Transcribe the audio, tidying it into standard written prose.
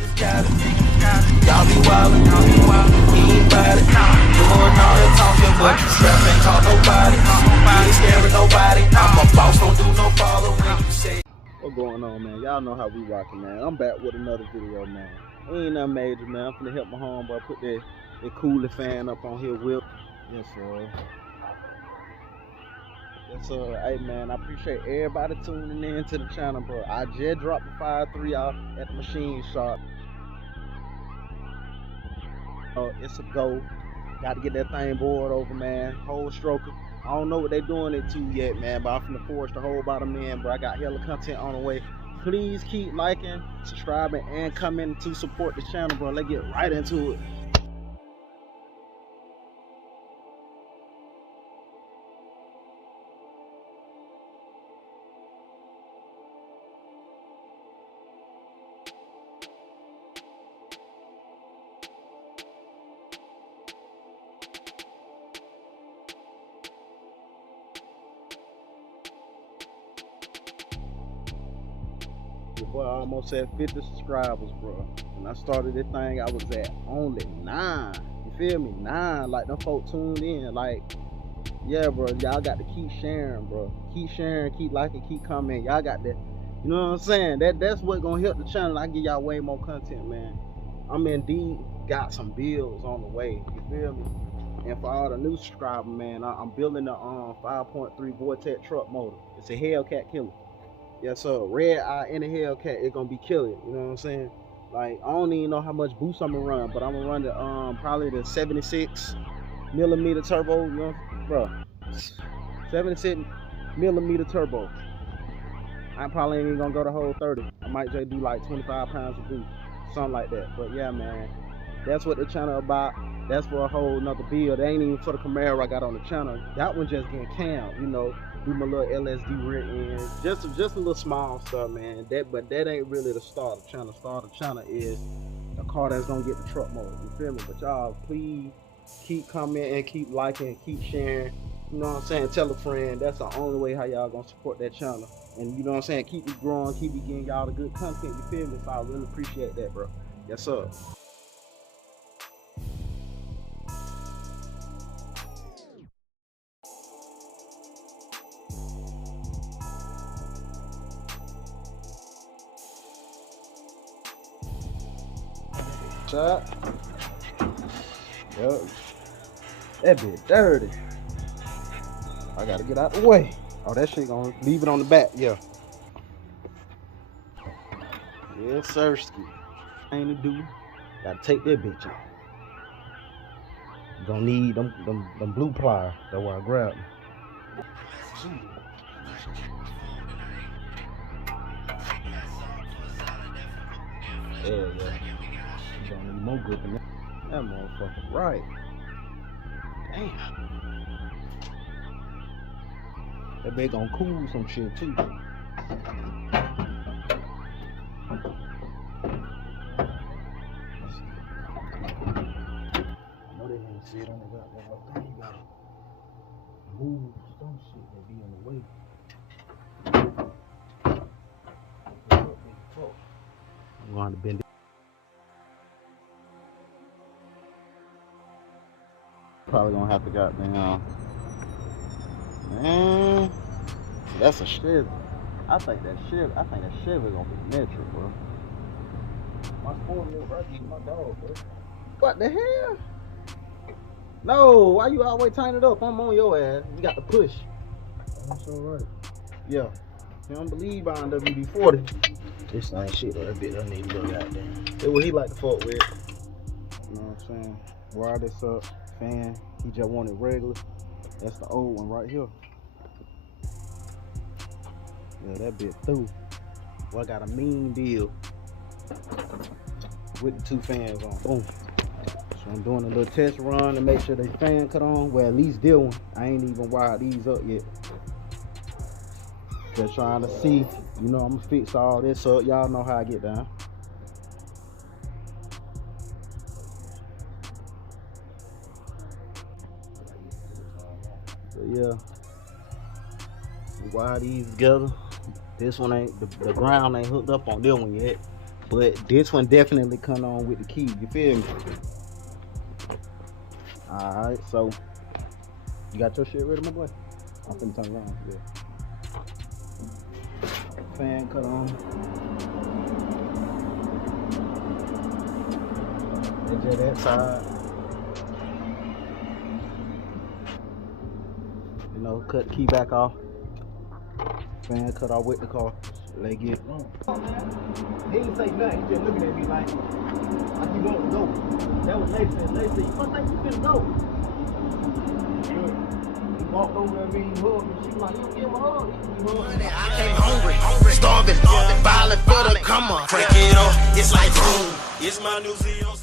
just got it. Y'all be wildin', he ain't bout it. Doing all that talking, but you strap ain't call nobody. He ain't scaring nobody. I'm a boss, don't do no following. You say. What going on, man? Y'all know how we rockin', man. I'm back with another video, man. Ain't nothing major, man. I'm finna help my homeboy put that cooler fan up on his whip. Yes, sir. Yes, sir. Hey, man, I appreciate everybody tuning in to the channel, bro. I just dropped the 5.3 out at the machine shop. It's a go. Got to get that thing bored over, man. Whole stroker. I don't know what they doing it to yet, man, but I'm finna force the whole bottom end, bro. I got hella content on the way. Please keep liking, subscribing, and coming to support the channel, bro. Let's get right into it. Boy, I almost had 50 subscribers, bro. When I started this thing, I was at only 9. You feel me? 9. Like, them folk tuned in. Like, yeah, bro. Y'all got to keep sharing, bro. Keep sharing, keep liking, keep commenting. Y'all got to, you know what I'm saying? That's what gonna help the channel. I give y'all way more content, man. I'm indeed got some builds on the way. You feel me? And for all the new subscribers, man, I'm building the 5.3 Vortex truck motor. It's a Hellcat killer. Yes, sir. Red eye in a Hellcat, it's gonna be killing. You know what I'm saying? Like, I don't even know how much boost I'm gonna run, but I'm gonna run the probably the 76 millimeter turbo. You know, bro, 76 millimeter turbo. I probably ain't even gonna go the whole 30. I might just do like 25 pounds of boost, something like that. But yeah, man, that's what the channel about. That's for a whole nother build. It ain't even for the Camaro I got on the channel. That one just getting cammed, you know. Do my little LSD rear end, just a little small stuff, man. But that ain't really the start of the channel. Start of the channel is the car that's gonna get the truck motor. You feel me? But y'all, please keep commenting, keep liking, keep sharing. You know what I'm saying? Tell a friend. That's the only way how y'all gonna support that channel. And you know what I'm saying? Keep it growing, keep it getting y'all the good content. You feel me? So I really appreciate that, bro. Yes, sir. Shot. Yup. That bit dirty. I gotta get out the way. Oh, that shit gonna leave it on the back. Yeah. Yes, sir. Ain't to do. Gotta take that bitch out. You gonna need them blue pliers. That's why I grabbed them. Yeah. You don't need more grip in that. That motherfucker right. Damn. That bitch gonna cool some shit too. I know they can't see it on the goddamn thing. You gotta move some shit that be in the way. I'm going to bend it. Probably gonna have to goddamn, man. That's a Chevy. I think that Chevy gonna be natural, bro. My 4-wheel right here, my dog, bro. What the hell? No, why you always tying it up? I'm on your ass. You got to push. That's alright. Yeah. You don't believe buying WD-40. This ain't shit, but that bitch I need to go goddamn. That's what he like to fuck with. You know what I'm saying? Wire this up, fan. He just wanted regular. That's the old one right here. Yeah, that bit through. Well, I got a mean deal with the 2 fans on. Boom. So I'm doing a little test run to make sure the fan cut on. Well, at least this one. I ain't even wired these up yet. Just trying to see. You know, I'm gonna fix all this up. Y'all know how I get down. So yeah, wire these together. This one ain't, the ground ain't hooked up on this one yet. But this one definitely come on with the key. You feel me? Alright, so you got your shit ready, my boy? I'm finna turn around. Yeah. Fan cut on. Edge of that side. You know, cut the key back off. Fan cut off with the car. Let get it. He ain't say nothing. He just looking at me like he want to go. That was Nate said. Nate said, you must think you finna go. He walked over there and he hugged me. She was like, you don't give him a hug. I came hungry, starving, violent for the come on. Crank it up, it's like boom. It's my new Zeus.